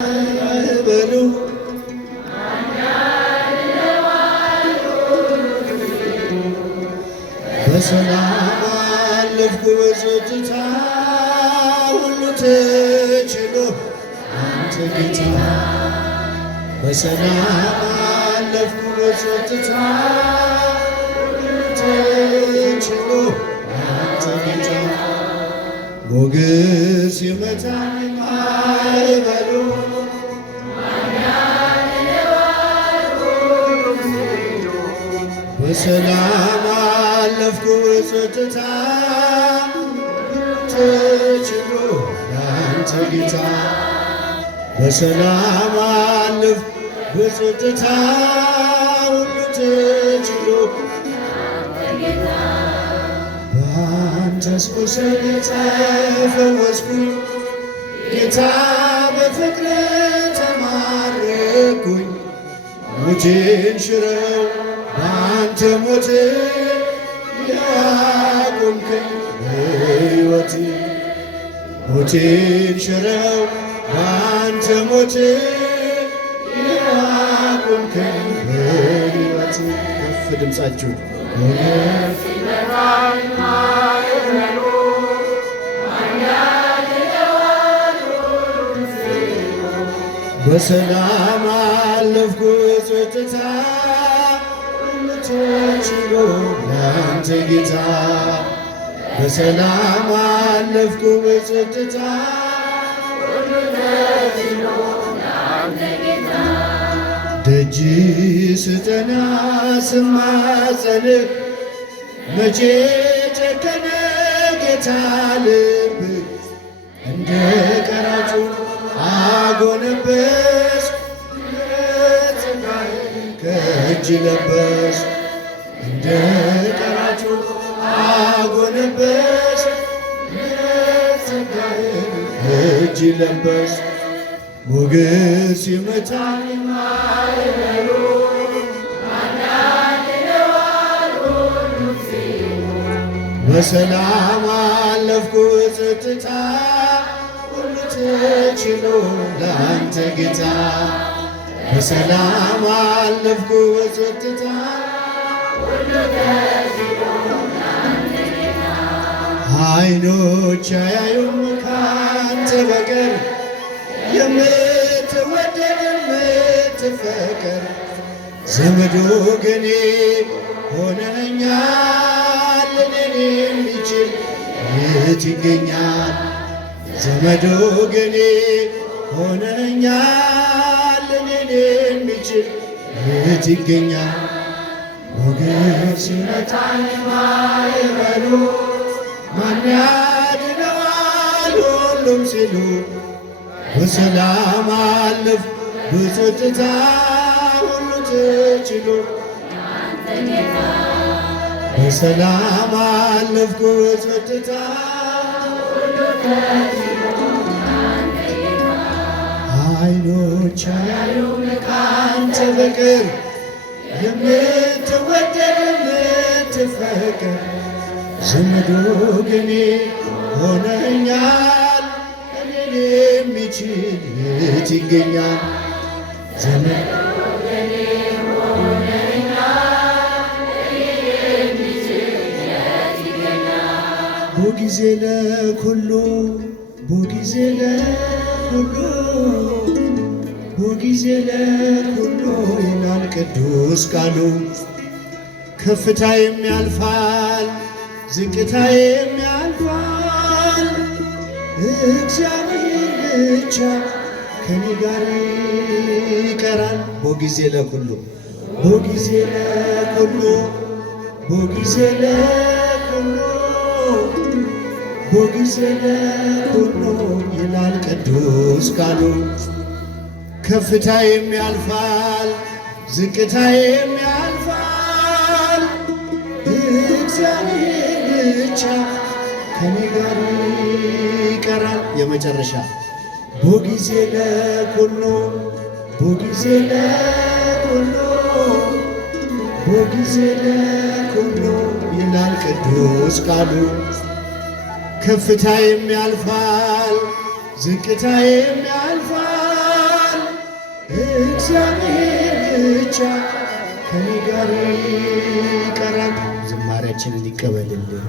በሉ በሰላም አለፍኩ በጸጥታ ሁሉ ተችሎ አንተ ጌታ በሰላም አለፍኩ በጸጥታ ሁሉ ተችሎ አንተ ጌታ ሞገስ የመታኝ ማዕበሉ በሰላም አለፍኩ በጸጥታ ተችሎ ያንተ ጌታ በሰላም አለፍኩ በጸጥታ ሁሉ ተችሎ በአንተስ ቁስል ተፈወስኩኝ ጌታ በፍቅር ተማረኩኝ ሞቴን ሽረው በአንተ ሞት ያቆምከኝ በሕይወት ሞቴን ሽረው በአንተ ሞት ያቆምከኝ በሕይወት ከፍ ድምፃችሁ በሰላም አለፍኩ በጸጥታ ተችሎ ያንተ ጌታ በሰላም አለፍኩ በጸጥታ ደጅ ስጠና ስማጸንህ መቼ ጨከነ ጌታ ልብ እንደ ቀራጩ አጎነበስ ከእጅ ለበስ እንደ ቀራጩ አጎነበስ ከእጅ ለበስ ሞገስ ይመታኝ ማዕበሉ በሰላም አለፍኩ በጸጥታ ሁሉ ተችሎ ለአንተ ጌታ በሰላም አለፍኩ በጸጥታ ሁሉ ተችሎ ለአንተ ጌታ ዓይኖች አያዩም ካንተ በቀር የምትወደድ የምትፈቀር ዘመድ ወገኔ ሆነኸኛል እኔን የሚችል የት ይገኛል ዘመድ ወገኔ ሆነኸኛል እኔን የሚችል የት ይገኛል ሞገስ ይመታኝ ማዕበሉ ማን ያድነዋል ሁሉም ሲሉ በሰላም አለፍኩ በጸጥታ ሁሉ ተችሎ በሰላም አለፍኩ በጸጥታ ሁሉ ተችሎ ዓይኖች አያዩም ካንተ በቀር የምትወደድ የምትፈቀር ዘመድ ወገኔ ሆነኸኛል እኔን የሚችል የት ይገኛል ዘመድ ወገኔ ሆነኸኛል እኔን የሚችል የት ይገኛል ቦጊዜ ለኩሉ ቦጊዜ ለኩሉ ቦጊዜ ለኩሉ ይላል ቅዱስ ቃሉ ከፍታዬም ያልፋል ዝቅታዬም ያልፋል እግዚአብሔር ብቻ ከኔ ጋር ይቀራል ቦጊዜ ለኩሉ ቦጊዜ ለኩሉ ቦጊዜ ለኩሉ ቦጊዜ ለኩሉ ይላል ቅዱስ ቃሉ ከፍታዬም ያልፋል ዝቅታዬም ያልፋል እግዚአብሔር ብቻ ከኔ ጋር ይቀራል የመጨረሻ ቦጊዜ ለኩሉ ቦጊዜ ለኩሉ ቦጊዜ ለኩሉ ይላል ቅዱስ ቃሉ ከፍታዬም ያልፋል ዝቅታዬም ያልፋል እግዚአብሔር ብቻ ከኔ ጋር ይቀራል። ዝማሬያችንን ይቀበልልን።